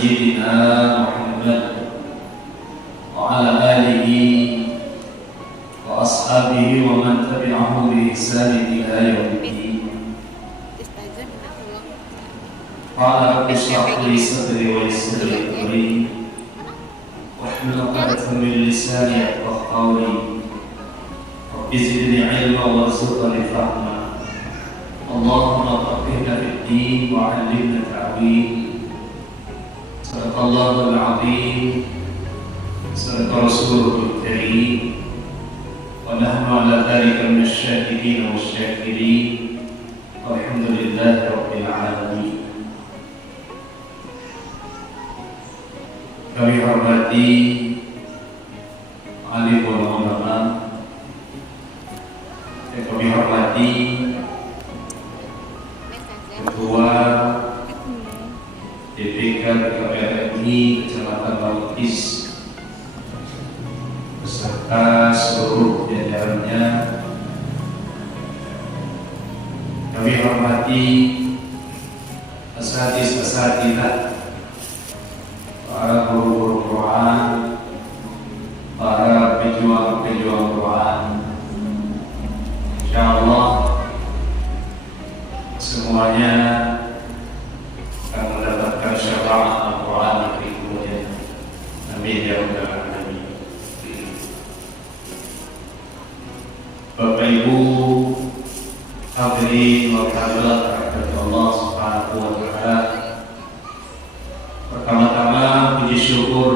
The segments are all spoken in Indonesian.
سيدنا محمد وعلى آله وأصحابه ومن تبعه بإحسان إلى يوم الدين. قال رب اشرح لي صدري ويسر لي أمري واحلل عقدة من لساني يفقهوا قولي. رب زدني علما وارزقني فهما. اللهم فقهنا في الدين وعلمنا التأويل. صدق الله العظيم صدق رسوله الكريم ونحن على ذلك من الشاهدين والشاكرين والحمد لله رب العالمين. Kami hormati alim ulama, kami hormati Ketua DPK PKPRI Kecamatan Balukis beserta seluruh jajarannya. Kami hormati asatidzah, para guru-guru Quran, para pejuang-pejuang Quran. Insyaallah semuanya akan mendapatkan syafaat Al-Quran berikutnya. Amin ya rabbal alamin. Bapak Ibu hadirin wa hadirat Allah Subhanahu wa taala. Pertama-tama puji syukur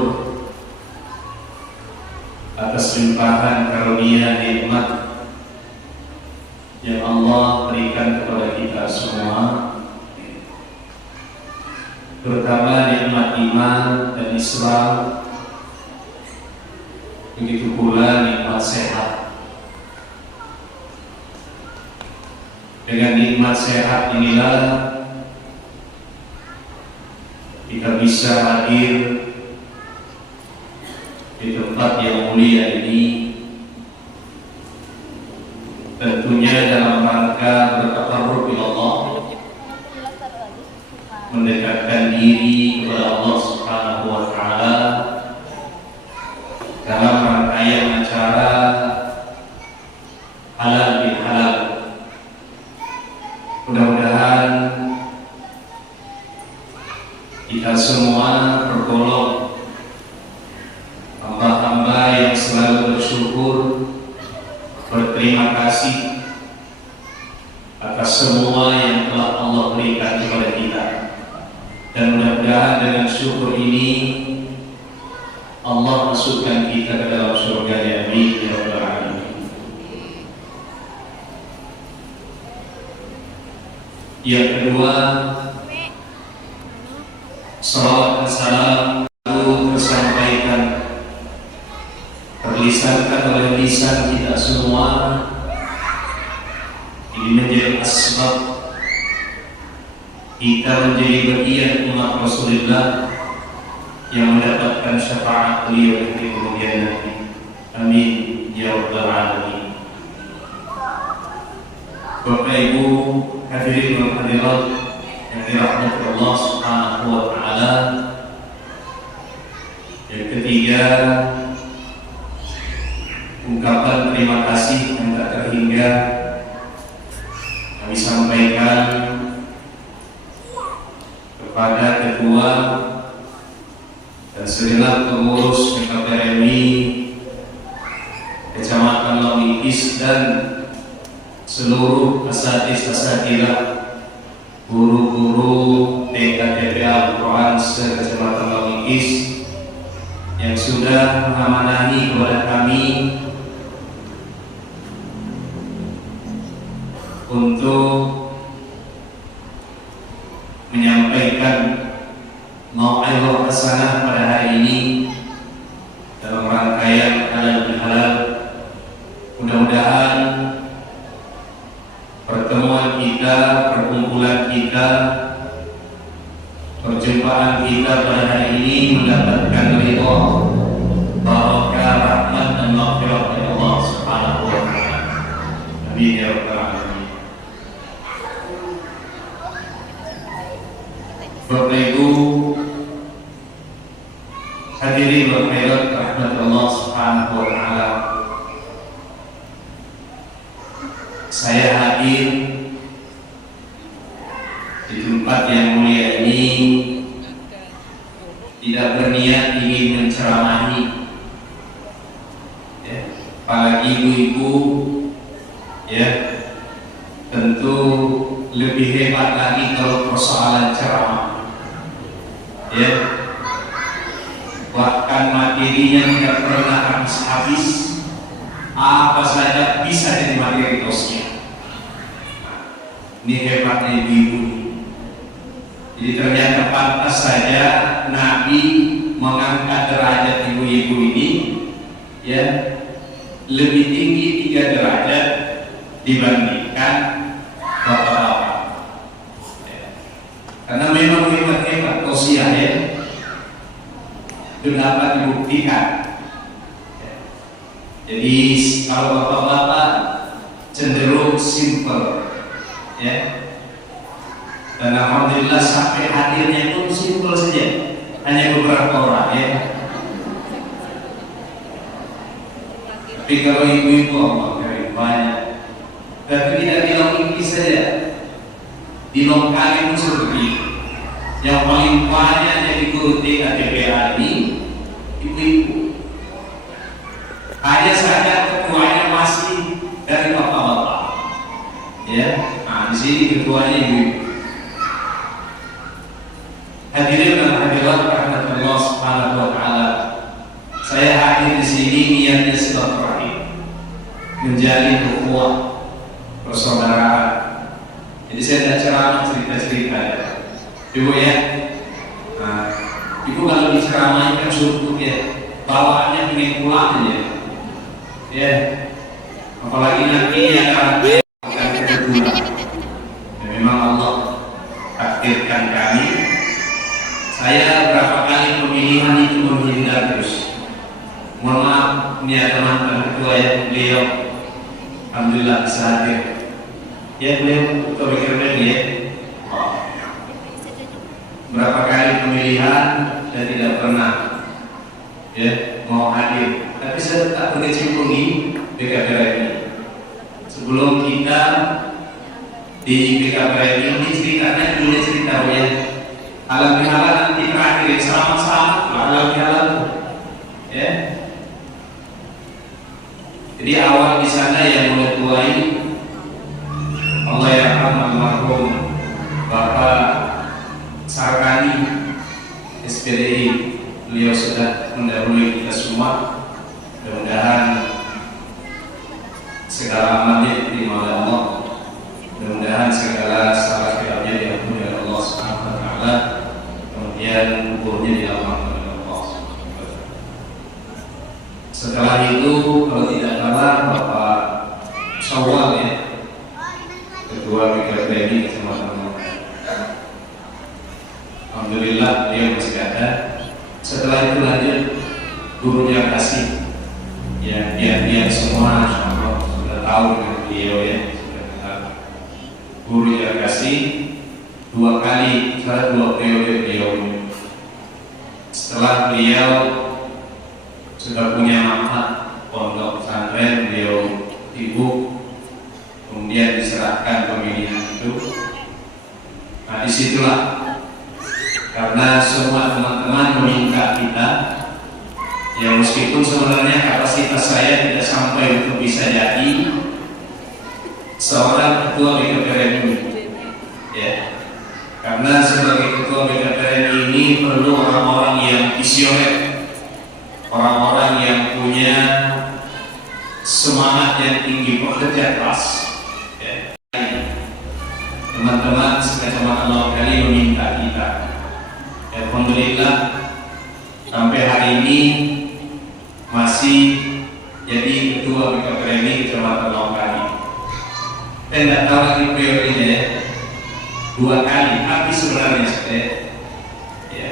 atas limpahan karunia nikmat yang Allah berikan kepada kita semua, terutama nikmat iman dan Islam, begitu pula nikmat sehat. Dengan nikmat sehat inilah kita bisa hadir di tempat yang mulia ini, tentunya dalam rangka bertaqarrub ila Allah, mendekatkan diri kepada Allah Subhanahu wa taala dalam rangkaian acara halal bil halal. Mudah-mudahan kita semua tergolong hamba-hamba yang selalu bersyukur, berterima kasih atas semua yang telah Allah berikan kepada kita. Dan mudah-mudahan dengan syukur ini Allah masukkan kita ke dalam surga. Amin ya rabbal alamin. Yang kedua, salawat dan salam tersampaikan, terlisankan oleh lisan kita semua. Ini menjadi asbab kita menjadi bagian umat Rasulullah yang mendapatkan syafaat beliau di kemudian nanti. Amin ya rabbal alamin. Bapak Ibu hadirin dan hadirat yang dirahmati Allah Subhanahu wa taala. Yang ketiga, ungkapan terima kasih yang tak terhingga kami sampaikan kepada Ketua dan segenap pengurus PKPRI Kecamatan Balukis dan seluruh asatidzah, guru-guru TK Al-Quran se-Kecamatan Balukis yang sudah mengamanahi kepada kami untuk menyampaikan mau'izah hasanah pada hari ini dalam rangkaian halal bil halal. Mudah-mudahan pertemuan kita, perkumpulan kita, perjumpaan kita pada hari ini mendapatkan ridha, barakah, rahmat dan maghfirah dari Allah Subhanahu wa taala. Amin ya rabbal alamin. Bapak Ibu Hadirin berkhairat rahmat Allah Subhanahu wa taala. Saya hadir di tempat yang mulia ini tidak berniat ingin menceramahi, ya, apalagi ibu-ibu, ya, tentu lebih hebat lagi kalau persoalan ceramah, ya, bahkan materinya tidak pernah habis-habis, apa saja bisa jadi materi tausiah. Ini hebatnya ibu. Jadi ternyata pantas saja Nabi mengangkat derajat ibu-ibu ini, ya, lebih tinggi 3 derajat dibandingkan bapak-bapak, ya. Karena memang hebat-hebat tausiah, ya, itu dapat dibuktikan, ya. Jadi kalau bapak-bapak cenderung simple, ya, dan alhamdulillah sampai hadirnya pun simpel saja, hanya beberapa orang, ya. Tapi kalau ibu-ibu Allah karim banyak, tapi tidak dilongkali saja, dilongkali pun seperti itu. Yang paling banyak yang diikuti KTPA ini ibu-ibu. Hanya saja ketuanya masih dari bapak-bapak, ya. Nah, di sini ketuanya ibu-ibu. Hadirin dan hadirat rahmat Allah Subhanahu wa taala. Saya hadir di sini niatnya silaturahim, menjalin ukhuwah persaudaraan. Jadi saya tidak ceramah cerita-cerita, ibu, ya. Nah, ibu kalau diceramahin kan cukup, ya, bawaannya pengen pulang aja, ya. Apalagi nanti akan kedua. Ya, memang Allah takdirkan kami. Saya berapa kali pemilihan itu menghindar terus. Mohon maaf, ini ada mantan ketua, ya, beliau alhamdulillah bisa hadir. Ya, beliau ketua BKPM, ya. Berapa kali pemilihan dan tidak pernah, ya, mau hadir. Tapi saya tetap berkecimpung di BKPM ini. Sebelum kita di BKPM ini ceritanya dulu cerita, ya. Alam bihalal nanti terakhir sama-sama alam bihalal, ya. Jadi awal di sana yang mengetuai Allah yarham almarhum Bapak Sarkani SPDI, beliau sudah mendahului kita semua. Mudah-mudahan segala amalnya diterima oleh Allah. Mudah-mudahan segala salah khilafnya diampuni oleh Allah Subhanahu wa taala. Kemudian kuburnya dilapangkan oleh Allah. Setelah itu kalau tidak salah Bapak Syawal, ya, ketua BKPM Kecamatan. Alhamdulillah dia masih ada. Setelah itu lanjut gurunya kasih, ya, dia semua insyaallah sudah tahu dengan beliau, ya, sudah kenal. Guru yang kasih 2 kali, salah 2 periode beliau. Setelah beliau sudah punya maktab pondok pesantren, beliau sibuk, kemudian diserahkan pemilihan itu. Nah, disitulah karena semua teman-teman meminta kita, ya, meskipun sebenarnya kapasitas saya tidak sampai untuk bisa jadi seorang ketua BKPM ini, ya. Karena sebagai ketua BKPM ini perlu orang-orang yang visioner, orang-orang yang punya semangat yang tinggi, bekerja keras, ya. Teman-teman sekecamatan kali meminta kita, ya, alhamdulillah sampai hari ini masih jadi ketua BKPM Kecamatan Longkali. Saya tidak tahu lagi prioritasnya, ya. 2 kali, tapi sebenarnya saya, ya,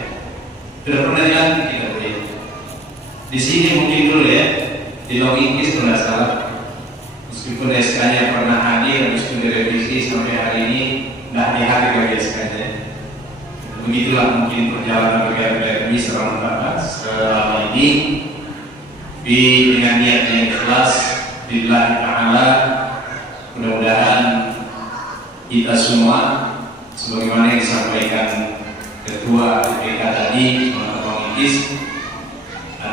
sudah pernah dilantik tidak boleh. Di sini mungkin dulu, ya, di Longingkis tidak salah. Meskipun SK-nya pernah hadir, meskipun direvisi sampai hari ini tidak dihadir lagi SK-nya. begitulah mungkin perjalanan bagi kami selama ini. Dengan niat yang ikhlas, billahi ta'ala, mudah-mudahan kita semua sebagaimana yang disampaikan Ketua BPK tadi, teman-teman IKIS,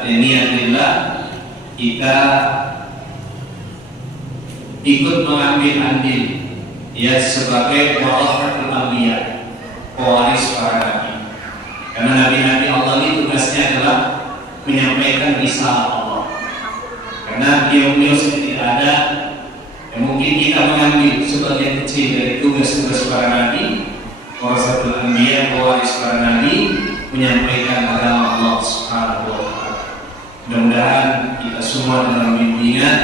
niat billah, kita ikut mengambil andil ya sebagai warasatul anbiya, pewaris para nabi. Karena nabi-nabi Allah ini tugasnya adalah menyampaikan risalah Allah. Karena beliau tidak ada yang mungkin kita mengambil sebagian kecil dari tugas-tugas para nabi, warasatul anbiya, pewaris para nabi, menyampaikan agama Allah Subhanahu wa taala. Mudah-mudahan kita semua dalam bimbingan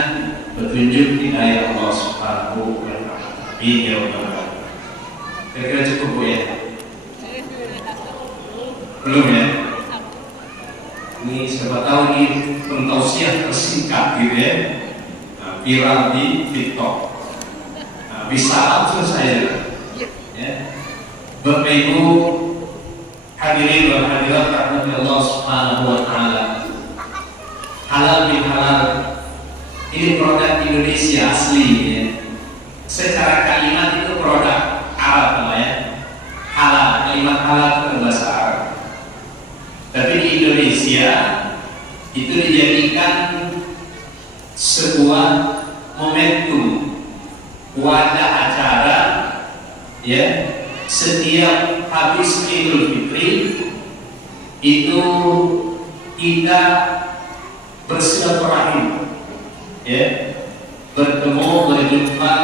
petunjuk hidayah Allah Subhanahu wa taala. Amin ya rabbal alamin. Kira-kira cukup Bu ya? Belum ya? Ini siapa tahu ini pentausiah tersingkat gitu ya. Viral di TikTok. Bisa langsung saya. Ya. Bapak Ibu hadirin dan hadirat rahmati Allah Subhanahu wa taala. Halal bin halal ini produk Indonesia asli ya. Secara kalimat itu produk Arab namanya. Halal, kalimat halal itu bahasa Arab. Tapi di Indonesia itu dijadikan sebuah momentum, wadah acara ya, setiap habis Idul Fitri itu kita bersilaturahim ya, bertemu, berjumpa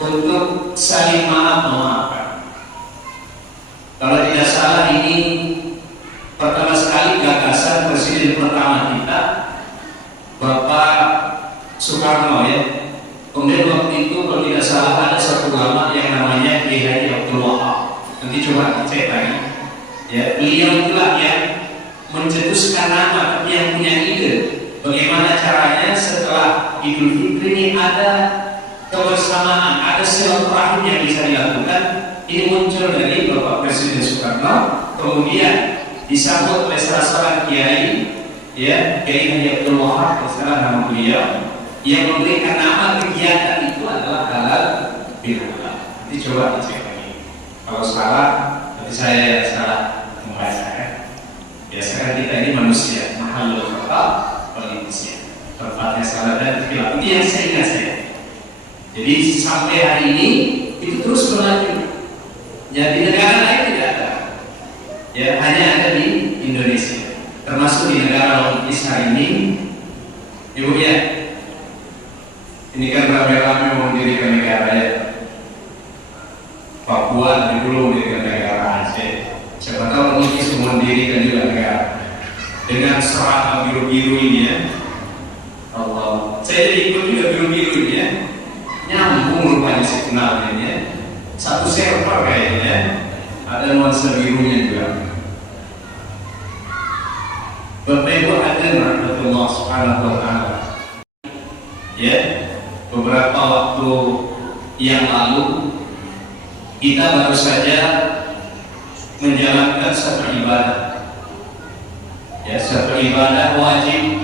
untuk saling memaafkan. Kalau tidak salah ini pertama sekali gagasan presiden pertama kita Bapak Soekarno ya. Kemudian waktu itu kalau tidak salah ada satu ulama yang namanya Kiai Haji Abdul Wahab. Nanti coba cek lagi. Ya, beliau itulah yang mencetuskan nama, tapi yang punya ide bagaimana caranya setelah Idul Fitri ini ada kebersamaan, ada silaturahim yang bisa dilakukan. Ini muncul dari Bapak Presiden Soekarno, kemudian disambut oleh salah seorang kiai, ya, Kiai Haji Abdul Wahab, sekarang nama beliau, yang memberikan nama kegiatan itu adalah halal bihalal. Nanti coba dicek lagi. Kalau salah, nanti saya salah membaca ya. Biasakan kita ini manusia, mahalul khata, politisnya, tempatnya salah dan khilaf. Itu yang saya ingat saya. Jadi sampai hari ini itu terus berlanjut. Ya di negara lain tidak ada. Ya hanya ada di Indonesia. Termasuk di negara Inggris hari ini. Ibu ya, ini kan rame-rame mendirikan negara ya. Papua dulu mendirikan negara Aceh. Siapa tahu Inggris mendirikan juga negara. Dengan serata biru-biru ini ya. Allah. Saya jadi ikut juga biru-biru ini ya. Nyambung rupanya saya kenal ini ya. Satu server kayaknya, ada nuansa birunya juga. Bapak Ibu hadirin rahmatullah subhanahu wa ta'ala. Ya, beberapa waktu yang lalu kita baru saja menjalankan satu ibadah. Ya, satu ibadah wajib,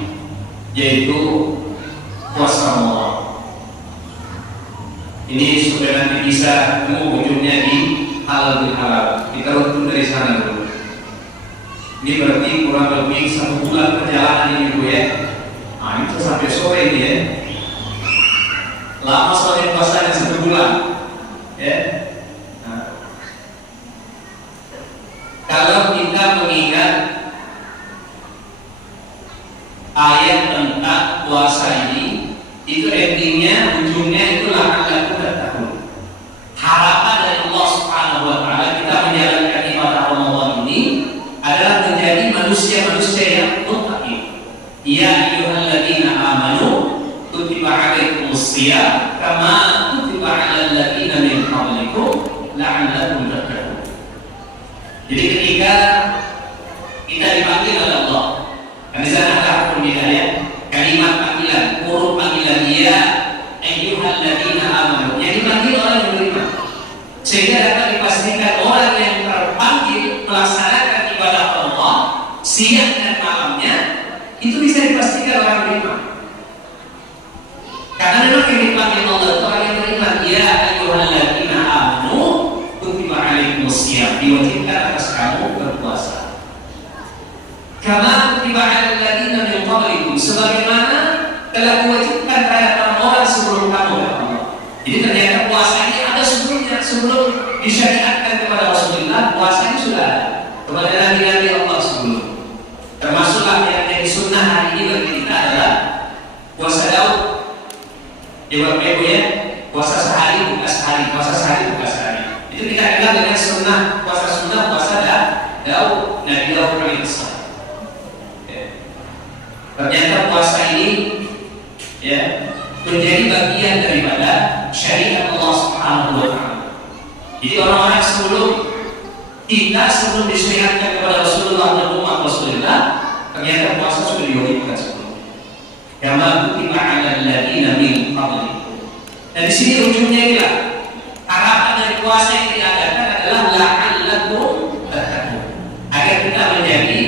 yaitu puasa Ramadan. Ini supaya nanti bisa ketemu ujungnya di halal bin halal. Kita runtun dari sana dulu. Ini berarti kurang lebih 1 bulan perjalanan ini Bu ya. Nah itu sampai sore ini ya. Lama soalnya puasanya 1 bulan ya. Nah, kalau kita mengingat ayat tentang puasa ini, itu endingnya, ujungnya itulah akan tahun. Harapan dari Allah Subhanahu wa taala kita menjalankan ibadah Ramadan ini adalah menjadi manusia-manusia yang muttaqin. Ya ayyuhalladzina amanu kutiba 'alaikumus shiyam kama kutiba 'alal ladzina min qablikum la'allakum tattaqun. Jadi ketika kita dipanggil oleh Allah, kan di sana ada hukum hidayah, kalimat panggilan, huruf panggilan ya ayyuhalladzina amanu. Yang dipanggil orang yang beriman. sehingga dapat dipastikan orang yang terpanggil melaksanakan ibadah Allah siang dan malamnya itu bisa dipastikan orang beriman. Karena memang yang dipanggil Allah itu orang yang beriman. Ya ayyuhalladzina amanu kutiba alaikumusiyam, diwajibkan atas kamu berpuasa. Kama kutiba alal ladzina min qablikum, sebagaimana telah diwajibkan terhadap orang-orang sebelum kamu ya Allah. Jadi ternyata puasa ini ada sebelumnya, sebelum disyariatkan kepada Rasulullah, puasa ini sudah ada kepada nabi-nabi Allah sebelum. Termasuklah yang jadi sunnah hari ini bagi kita adalah puasa Daud. Jawab ibu ya, puasa sehari buka sehari, puasa sehari buka sehari. Itu kita kenal dengan sunnah puasa Daud, Nabi Daud alaihissalam. Ternyata puasa ini ya menjadi bagian daripada syariat Allah Subhanahu wa taala. Jadi orang-orang sebelum disyariatkan kepada Rasulullah dan umat Rasulullah, ternyata puasa sudah diwajibkan sebelum. Kama kutiba 'alal ladzina min qablikum. Dan di sini ujungnya ialah harapan dari puasa yang diadakan adalah la'allakum tattaqun, agar kita menjadi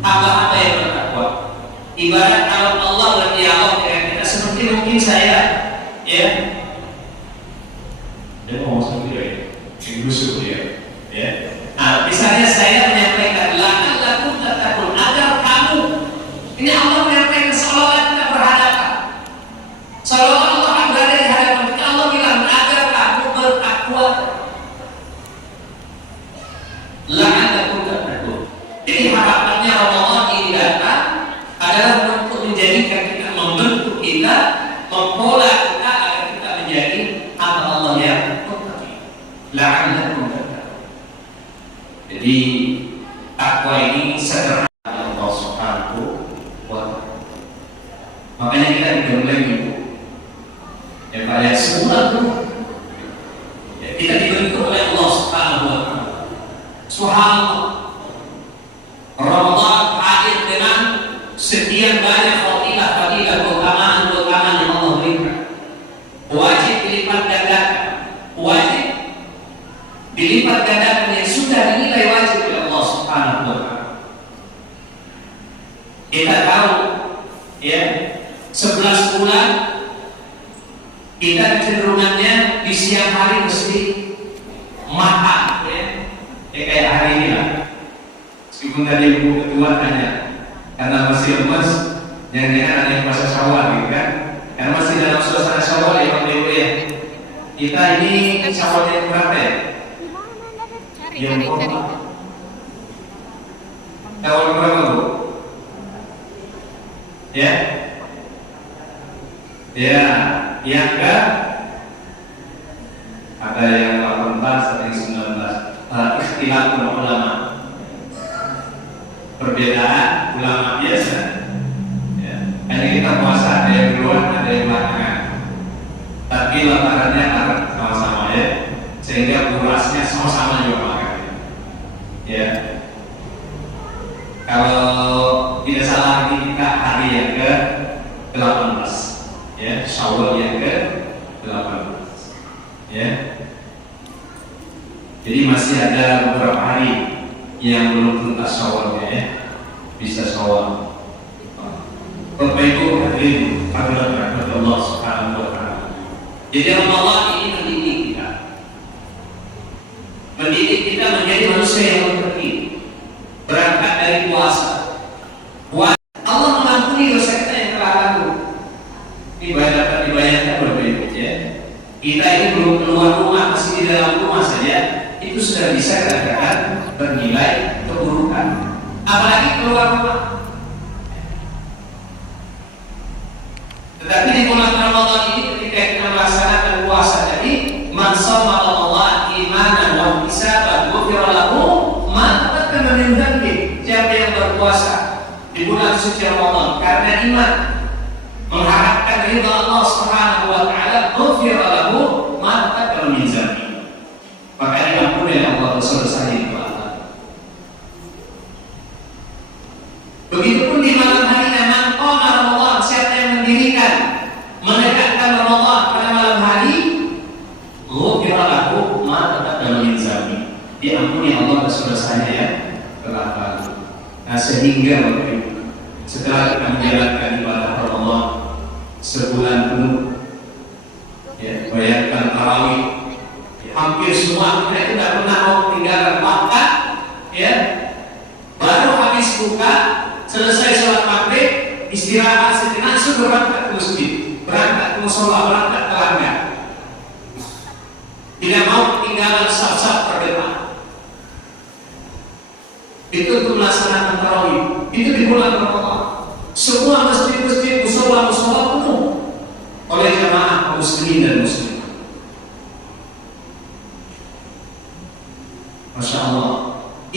hamba-hamba yang bertakwa. Ibarat kalau Allah berdialog dengan kita seperti mungkin saya ya dia ngomong sendiri ya. Nah, misalnya saya menyampaikan la'allakum tattaqun, agar kamu, ini Allah menyampaikan seolah kita berhadapan, seolah Allah akan berada di hadapan kita. Allah bilang agar kamu bertakwa, la'allakum tattaqun. Jadi harapannya Ramadan ini datang adalah untuk menjadikan kita, membentuk kita, mempola kita agar kita menjadi hamba Allah yang muttaqi. La'allakum tattaqun. Jadi takwa ini sederhana Allah Subhanahu wa ta'ala. Makanya kita digembleng itu ya kayak semula itu ya, kita dibentuk oleh Allah Subhanahu wa ta'ala. Subhanallah, Ramadan hadir dengan sekian banyak fadilah, keutamaan yang Allah berikan. Wajib dilipat gandakan, wajib dilipat gandakan yang sudah dinilai wajib oleh Allah Subhanahu wa ta'ala. Kita tahu ya, 11 bulan kita kecenderungannya di siang hari mesti makan ya. Kayak hari ini lah. Meskipun tadi ibu ketua tanya, karena masih lemas, jangan-jangan ada yang puasa Syawal gitu kan? Karena masih dalam suasana Syawal ya Pak Ibu ya. Kita ini Syawal yang berapa ya? Cari. Syawal berapa Bu? Ya? Ya, yang ke ada yang 18, ada yang 19. Ikhtilaf ulama, perbedaan ulama biasa ya. Hanya kita puasa ada yang duluan, ada yang belakangan, tapi lebarannya bareng sama-sama ya, sehingga durasinya sama-sama juga makannya ya. Kalau tidak salah kita hari yang ke 18 ya, Syawal yang ke 18 ya. Jadi masih ada beberapa hari yang belum tuntas Syawalnya ya, bisa Syawal. Bapak Ibu hadirin rahmat Allah Subhanahu wa ta'ala. Jadi Ramadan ini mendidik kita menjadi manusia yang muttaqi. Berangkat dari puasa. Allah mengampuni dosa kita yang telah lalu. Ini dapat dibayangkan Bapak Ibu ya. Kita ini belum keluar rumah, masih di dalam rumah saja, itu sudah bisa katakan bernilai keburukan, apalagi keluar rumah. Tetapi di bulan Ramadan ini ketika kita melaksanakan puasa, jadi man shoma Ramadan imanan wa ihtisaban ghufira lahu ma taqaddama min dhanbi. Siapa yang berpuasa di bulan suci Ramadan karena iman, mengharapkan ridha Allah Subhanahu wa ta'ala, ghufira lahu ma taqaddama min dhanbi, maka diampuni oleh Allah dosa-dosa yang telah. Begitupun di malam hari man qama Ramadan, siapa yang mendirikan, menegakkan Ramadan pada malam hari, ghufira lahu taqaddama min zambi, diampuni Allah atas dosanya yang telah lalu. Nah, sehingga waktu itu setelah kita menjalankan ibadah Allah sebulan penuh, ya, bayangkan tarawih, ya, hampir semua kita tidak pernah mau tinggalkan makan, ya, baru habis buka, selesai sholat maghrib, istirahat sejenak, sudah berangkat ke masjid, berangkat ke musola, berangkat ke langgar. Tidak mau ketinggalan saf-saf terdepan. Itu untuk melaksanakan tarawih. Itu di bulan Ramadan. Semua masjid-masjid, musola-musola penuh oleh jamaah kaum muslimin dan muslimat. Masya Allah.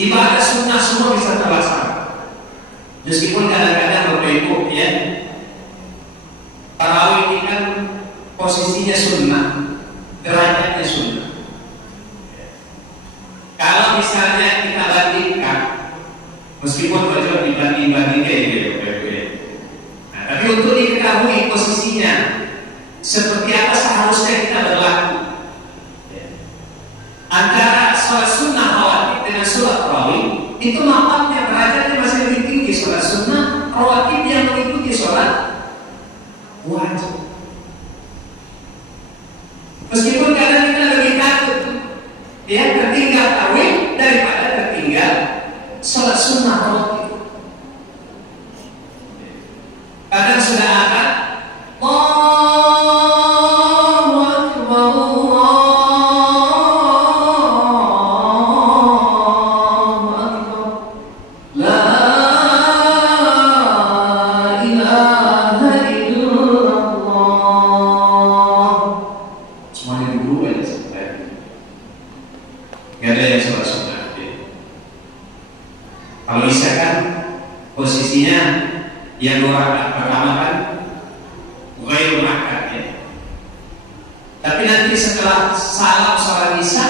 Ibadah sunnah semua bisa terlaksana. Meskipun kadang-kadang Bapak Ibu, ya, tarawih ini kan posisinya sunnah, derajatnya sunnah. Kalau misalnya kita bandingkan, meskipun baju dibanding-bandingkan gitu, nah, tapi untuk diketahui posisinya seperti apa seharusnya kita berlaku, antara sholat sunnah rawatib dengan sholat tarawih, itu maqamnya derajatnya masih lebih tinggi sholat sunnah rawatib yang mengikuti sholat wajib. Meskipun kadang kita lebih takut, ya, tertinggal tarawih daripada tertinggal sholat sunnah rawatib. Kadang sudah ada Allahu Akbar, Allahu Akbar, La ilaha illallah. Semuanya dulu aja sebenarnya. Gak ada yang sholat sunnah. Kalau isya kan posisinya yang dua rakaat pertama kan ghairul makan, ya. Tapi nanti setelah salam sholat isya,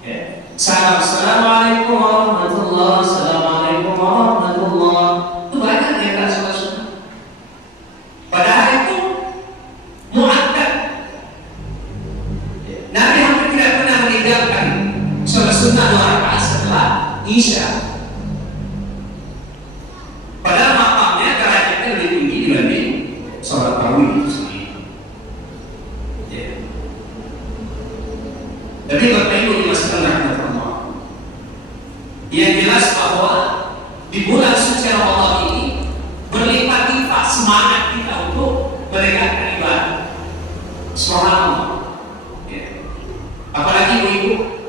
ya, salam assalamualaikum warahmatullahi, assalamualaikum warahmatullahi, itu banyak yang tak sholat sunnah. Padahal itu muakkad. Nabi hampir tidak pernah meninggalkan sholat sunnah dua rakaat setelah isya. Padahal makamnya derajatnya lebih tinggi dibanding sholat tarawih itu sendiri. Ya. Tapi Bapak Ibu dimasukkan rahmat Allah. Yang jelas bahwa di bulan suci Ramadan ini berlipat-lipat semangat kita untuk menegakkan ibadah. Subhanallah. Ya. Apalagi ibu-ibu,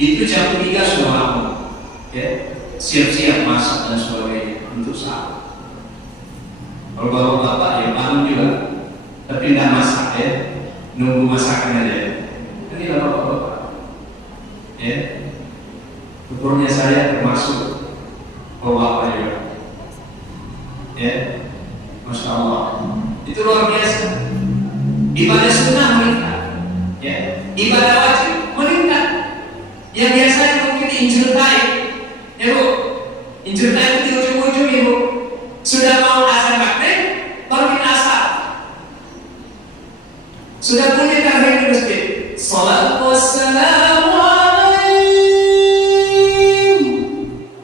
itu jam 3 sudah bangun, ya, siap-siap masak dan sebagainya untuk sahur. Kalau bapak-bapak ya bangun juga, tapi tidak masak, ya, nunggu masakan aja. Ini tidak bapak-bapak, ya. Ukurnya saya termasuk bapak juga, ya. Masya Allah, itu luar biasa. Ibadah sunnah meningkat, ya. Ibadah wajib meningkat. Yang biasanya mungkin injil kain, ya Bu, injil kain itu di ujung-ujung, Ibu. Sudah mau azan maghrib, baru kita asar. Sudah punya tahiyat di masjid. Salat wassalamu alaikum.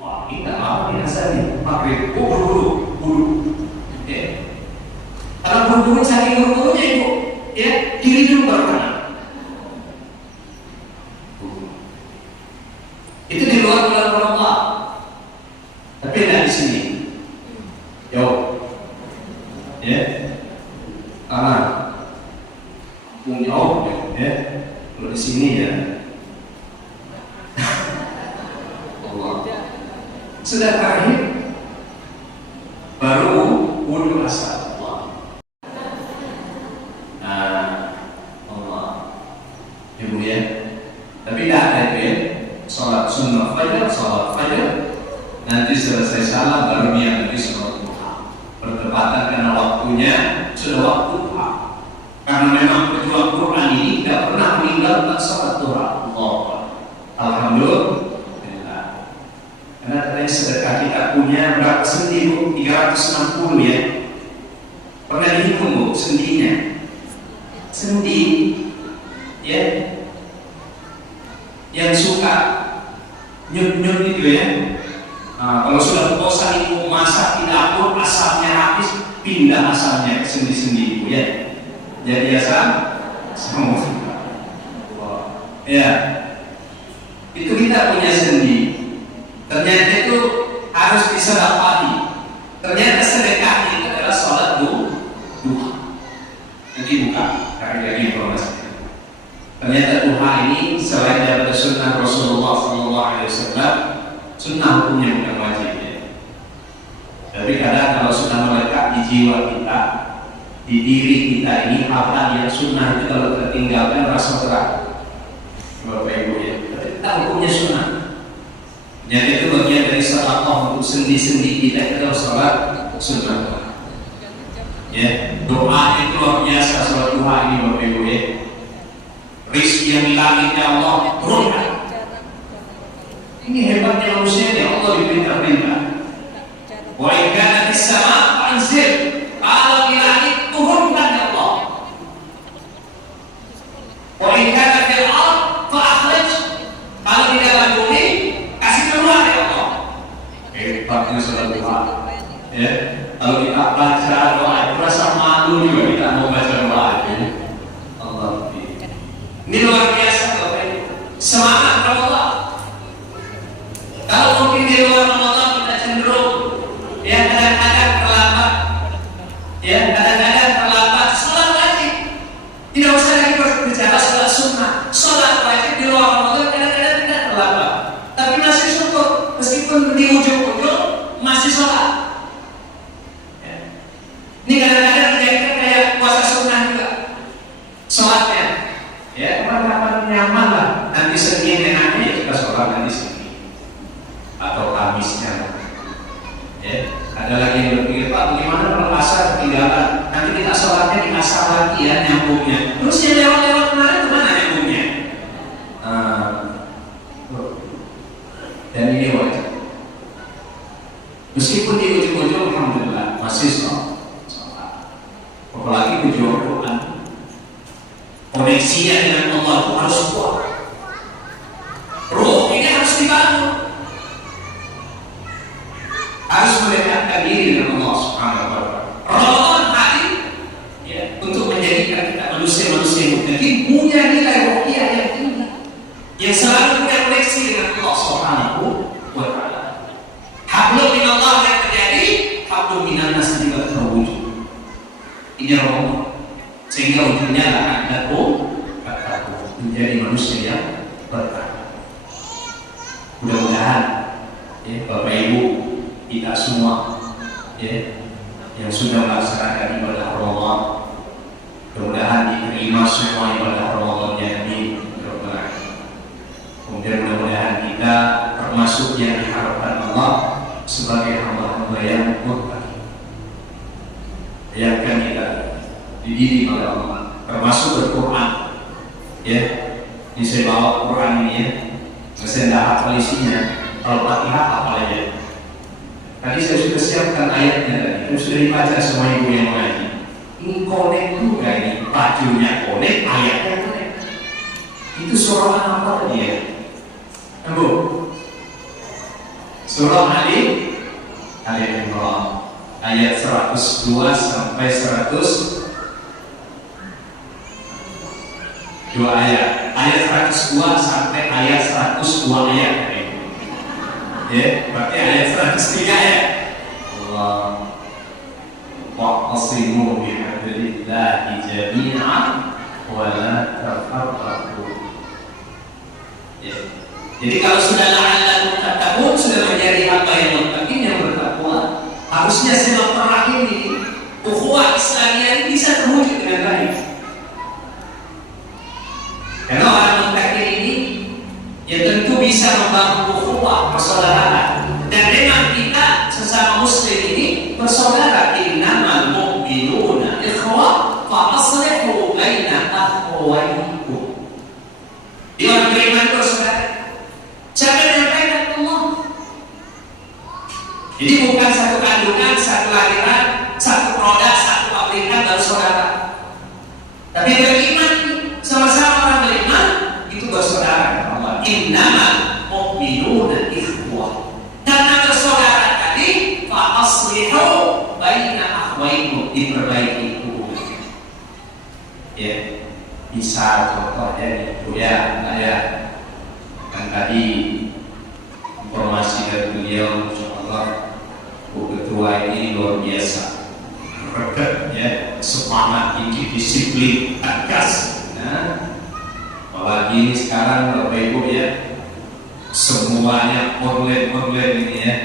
Wah, kita mau di asar nih, maghrib. Buru-buru. Ya. Kalau buru-buru saking buru-burunya, Ibu, ya, kiri dulu baru kanan. Itu di luar bulan Ramadan, tapi tidak di sini. Jauh, ya, karena jauh, ya. Kalau di sini, ya, Allah. Sudah terakhir, baru wudhu asar. Nah, Allah, Ibu, ya. Tapi tidak ada itu, ya. Sholat sunnah fajar, sholat fajar, nanti selesai salam baru niat lagi sholat duha. Bertepatan karena waktunya sudah waktu duha. Karena memang pejuang Quran ini tidak pernah meninggalkan sholat duha. Alhamdulillah. Karena katanya sedekah kita punya berapa sendi, Bu? 360, ya. Pernah dihitung, Bu, sendinya? Sendi, ya. yang suka nyut-nyut gitu ya. Nah, kalau sudah bosan ibu masak di dapur, asapnya habis, pindah asalnya ke sendi-sendi ibu ya. Jadi asal semua. Ya, itu kita punya sendi. Ternyata itu harus disedekati. Ternyata sedekah itu adalah sholat duha. Nanti buka lagi informasi. Ternyata duha ini selain daripada sunnah Rasulullah SAW, sunnah hukumnya bukan wajib ya. Tapi kadang kalau sudah melekat di jiwa kita, di diri kita ini, hal-hal yang sunnah itu kalau tertinggalkan rasa berat. Bapak Ibu ya, tapi kita hukumnya sunnah. Jadi itu bagian dari sedekah untuk sendi-sendi kita itu adalah sholat sunnah. Ya, doa itu luar biasa sholat duha ini Bapak Ibu ya. Rizki yang di langit ya Allah turunkan. Ini hebatnya manusia ya, Allah diperintah-perintah. Wa in kana fis sama' fa'anzil. Kalau di langit turunkan ya Allah. Wa in kana fil ard fa'akhrij. Kalau di dalam bumi kasih keluar ya Allah. Hebatnya sholat duha. Ya, kalau kita baca doa itu rasa malu juga kita mau baca doa itu. Allah. Ini luar biasa Bapak Ibu. Semangat Allah. Kalau mungkin di luar Ramadan kita cenderung ya kadang-kadang terlambat, ya kadang-kadang terlambat sholat wajib. Tidak usah lagi berbicara sholat sunnah, sholat wajib di luar Ramadan kadang-kadang tidak terlambat. Tapi masih syukur meskipun di ujung-ujung masih sholat. Ya. Ini kadang-kadang menjadikan kayak puasa sunnah juga sholatnya. Ya kapan-kapan nyaman lah. Nanti Senin enaknya ya kita sholat nanti Senin atau Kamisnya. Ya, ada lagi yang berpikir Pak, bagaimana kalau asar ketinggalan? Nanti kita sholatnya di asar lagi ya nyambungnya. Terus yang lewat-lewat kemarin kemana nyambungnya? Dan ini wajar. Meskipun di ujung-ujung alhamdulillah masih sholat. Apalagi ujung Quran. Koneksinya dengan Allah itu harus kuat. Ruh ini harus dibangun. Harus mendekatkan diri dengan Allah Subhanahu wa Ta'ala. Ramadan hadir ya, untuk menjadikan kita manusia-manusia yang mungkin punya nilai ruhiyah yang tinggi, yang selalu punya koneksi dengan Allah Subhanahu wa Ta'ala. Hablum minallah yang terjadi, hablum minannas juga terwujud. Ini Ramadan. Sehingga ujungnya menjadi manusia yang bertakwa. Mudah-mudahan ya, Bapak Ibu kita semua ya, yang sudah melaksanakan ibadah Ramadan, mudah-mudahan diterima semua ibadah Ramadannya ini. Kemudian mudah-mudahan kita termasuk yang diharapkan Allah sebagai hamba-hamba yang muttaqin. Yang kita dididik oleh Allah, termasuk berquran. Ya, ini saya bawa Quran ini ya. Saya tidak hafal isinya. Kalau Fatihah hafal aja. Tadi saya sudah siapkan ayatnya tadi. Itu sudah dibaca semua ibu yang mengaji. Ini connect juga ini. Bajunya connect, ayatnya connect. Itu surah apa tadi ya? Bu. Surah Ali Imran ayat 102 sampai 100. Dua ayat 102 sampai ayat 102 ayat ya, berarti ayat 103 ya. Allah wa'tasimu bihablillahi jami'an wa la tafarraqu ya. Jadi kalau sudah la'allakum tattaqun, sudah menjadi hamba yang muttaqin yang bertakwa, harusnya silaturahim ini, ukhuwah Islamiyah ini bisa terwujud dengan baik. Karena orang muttaqin ini ya tentu bisa membangun ukhuwah persaudaraan, dan memang kita sesama muslim ini bersaudara. Innamal mu'minuna ikhwah fa aslihu baina akhawaykum. Di orang beriman bersaudara. Siapa yang baik Allah? Jadi bukan satu kandungan, satu lahiran, satu produk, satu pabrikan baru saudara. Tapi beriman sama-sama orang beriman itu bersaudara. innama mu'minuna ikhwah. Karena bersaudara tadi, fa aslihu baina akhwaikum, diperbaiki hubungan. Ya, bisa contohnya itu ya, saya kan tadi informasi dari beliau, insyaallah Bu Ketua ini luar biasa, rekat ya, semangat tinggi, disiplin, tegas. Nah, apalagi ini sekarang Bapak Ibu ya, semuanya online ini ya.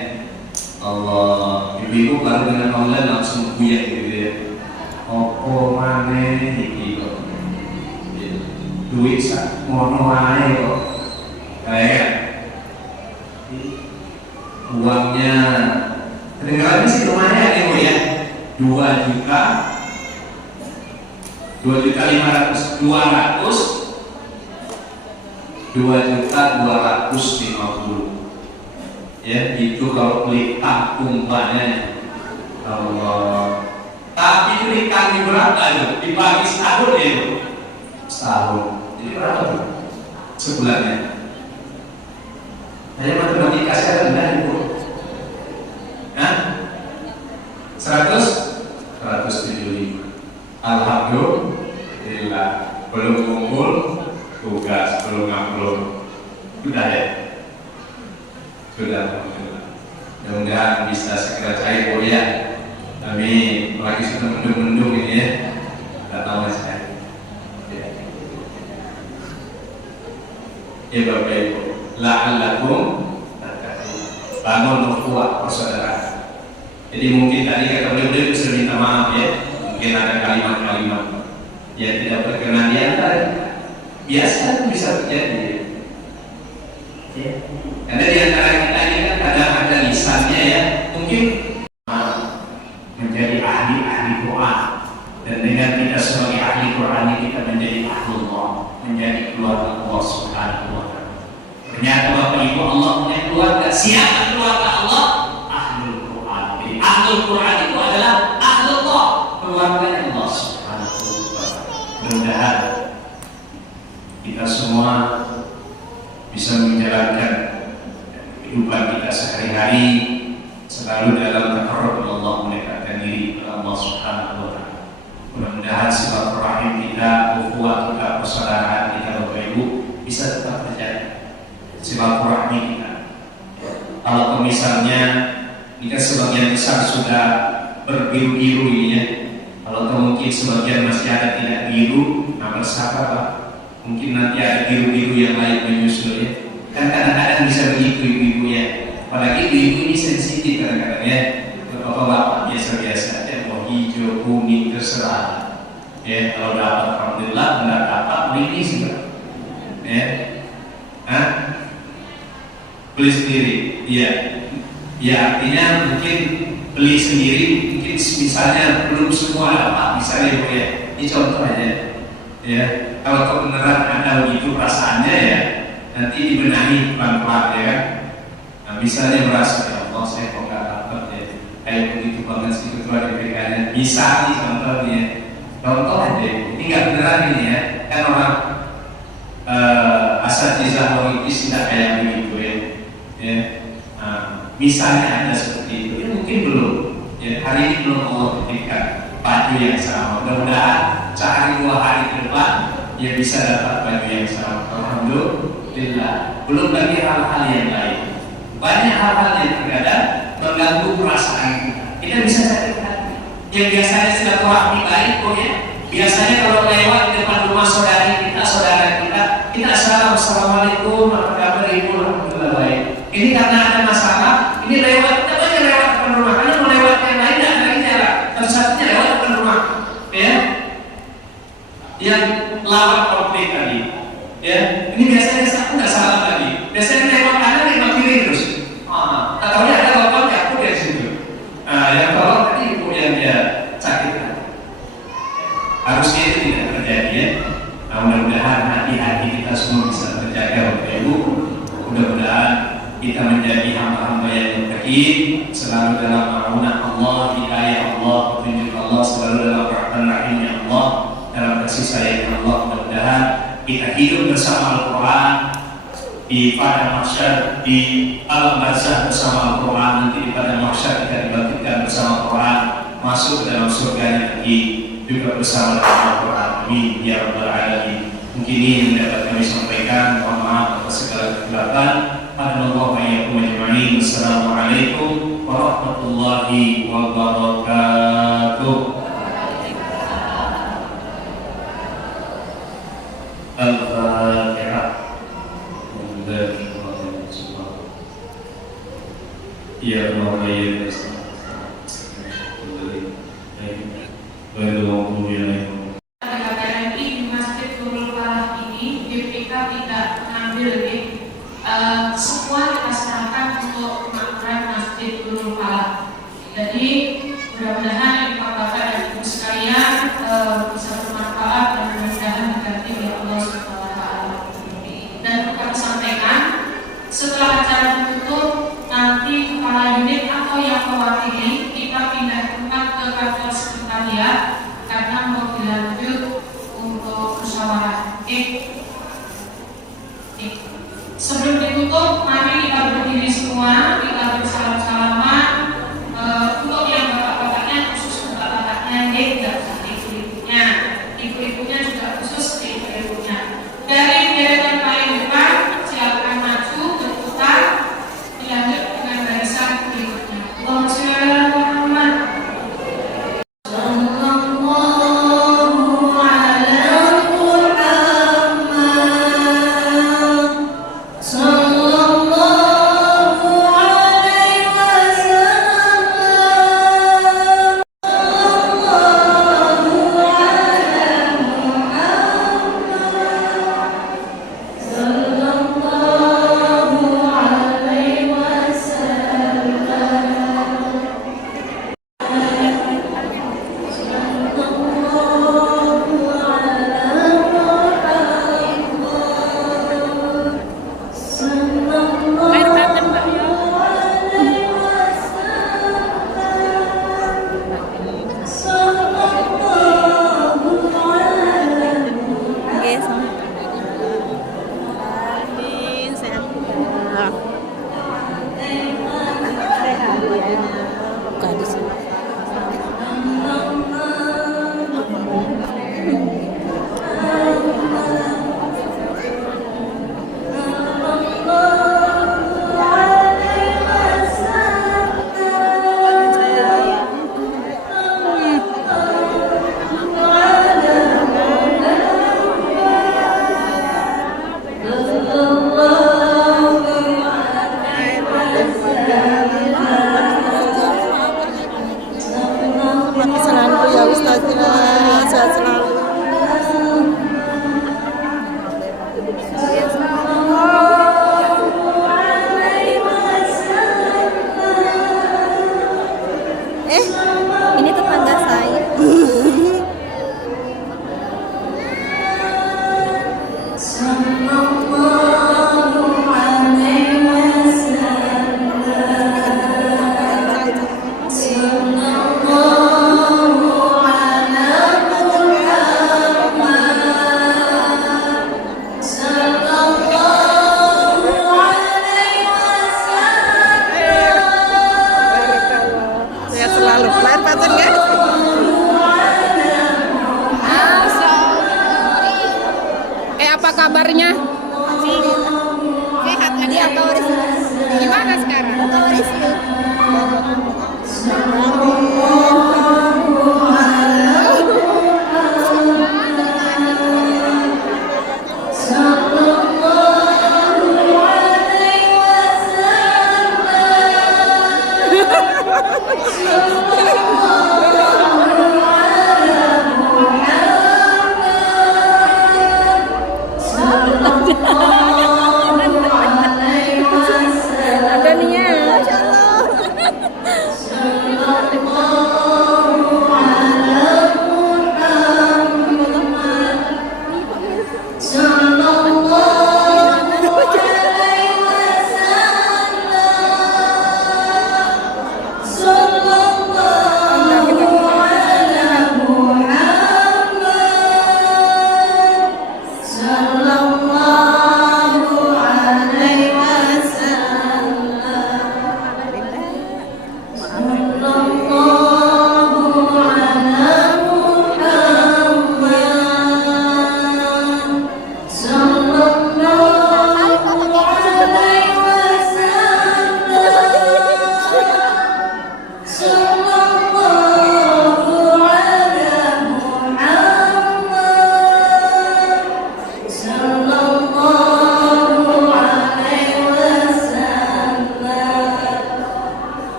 Allah, ibu-ibu baru dengan online langsung buyar gitu ya. Opo maneh iki kok. Duit sak ngono ae kok. Kayak uangnya kedengarannya sih lumayan ya Bu ya. 2.250.000 ya, itu kalau beli umpamanya. Allah, tapi itu dikali berapa itu? Dibagi setahun ya itu? Setahun, jadi berapa tuh sebulannya? Hanya matematika saya rendah itu. Hah? 175. Alhamdulillah, belum kumpul tugas, belum ngupload. Sudah ya? Sudah, alhamdulillah. Mudah-mudahan bisa segera cair Bu ya. Kami lagi sudah mendung-mendung ini ya. Tidak tahu saya. Ya Bapak Ibu, la'allakum tattaqun. Bangun ukhuwah persaudaraan. Jadi mungkin tadi kata beliau bisa minta maaf ya. Mungkin ada kalimat-kalimat yang tidak berkenan di antara kita. Biasa itu bisa terjadi. Ya. Karena di antara kita ini kan kadang ada lisannya ya, mungkin menjadi ahli Quran, dan dengan kita sebagai ahli Quran ini kita menjadi ahlullah, menjadi keluarga Allah Subhanahu wa Ta'ala. Ternyata Bapak Ibu, Allah punya keluarga. Siapa keluarga Allah? Ahlul Quran. Jadi ahlul Quran itu adalah ahlullah, keluarganya Allah Subhanahu wa Ta'ala. Mudah-mudahan kita semua bisa menjalankan kehidupan kita sehari-hari selalu dalam takarrub Allah, mendekatkan diri kepada Allah Subhanahu wa Ta'ala. Mudah-mudahan silaturahim kita, ukhuwah kita, persaudaraan kita Bapak Ibu bisa tetap terjaga. Silaturahmi kita. Kalau misalnya ini kan sebagian besar sudah berbiru-biru ini ya. Kalau mungkin sebagian masih ada tidak biru, nah bersabar Pak. Mungkin nanti ada biru-biru yang lain menyusul ya. Kan kadang-kadang bisa begitu ibu-ibu ya. Apalagi ibu-ibu ini sensitif kadang-kadang ya. Bapak-bapak biasa-biasa aja, mau hijau, kuning, terserah. Ya, kalau dapat alhamdulillah, tidak dapat beli sih. Ya, hah? Beli sendiri, iya. Ya artinya mungkin beli sendiri, mungkin misalnya belum semua dapat, misalnya ibu ya. Ini contoh aja. Ya, kalau kebenaran ada begitu perasaannya ya, nanti dibenahi pelan-pelan ya kan. Nah, misalnya merasa ya Allah saya kok nggak dapat ya, kayak begitu banget sih ketua DPK-nya. Bisa nih contohnya, contoh aja. Ini nggak beneran ini ya, kan orang asatizah logis tidak kayak begitu ya. Ya, misalnya ada seperti itu, ya mungkin belum. Ya, hari ini belum Allah berikan baju yang sama. Mudah-mudahan sehari 2 hari ke depan ya bisa dapat baju yang sama. Alhamdulillah. Belum lagi hal-hal yang lain. Banyak hal-hal yang terkadang mengganggu perasaan kita. Kita bisa sakit hati. Yang biasanya sudah kurang baik kok ya. Biasanya kalau lewat di depan rumah saudara kita assalamualaikum, apa kabar ibu, alhamdulillah baik. Ini karena ada masalah, ini lewat, kita banyak lewat depan rumah. Karena mau lewat yang lain tidak ada lagi jalan. Satu-satunya lewat depan rumah. Ya, yang lawan konflik tadi. Ya, ini biasanya aku nggak salah tadi. Biasanya lewat kanan, lewat kiri terus. Tahunya ada bapak aku dari situ. Yang tolong tadi ibu yang dia sakit. Harusnya itu tidak terjadi ya. Mudah-mudahan hati-hati kita semua bisa terjaga Bapak Ibu. Mudah-mudahan kita menjadi hamba-hamba yang muttaqin, selalu dalam ma'unah Allah, hidayah Allah, petunjuk Allah, selalu dalam rahman rahimnya Allah, dalam kasih sayang Allah. Mudah-mudahan kita hidup bersama Al-Quran, di padang mahsyar, di alam barzakh bersama Al-Quran, nanti di padang mahsyar kita dibangkitkan bersama Al-Quran, masuk ke dalam surga nanti juga bersama Al-Quran. Amin ya rabbal alamin. Mungkin ini yang dapat kami sampaikan. Mohon maaf atas segala kekurangan. Assalamualaikum warahmatullahi wabarakatuh. Al-Fatihah. Ya Allah ya KPMI di Masjid Nurul Falah ini BPK tidak mengambil semua kita serahkan untuk kemakmuran Masjid Nurul Falah. Jadi mudah-mudahan Bapak dan Ibu sekalian bisa bermanfaat dan mudah-mudahan diganti oleh Allah Subhanahu wa taala. Dan kami sampaikan setelah acara ditutup nanti kepala unit atau yang mewakili kita pindah tempat ke kantor sekretariat karena mau dilanjut untuk musyawarah. Sebelum ditutup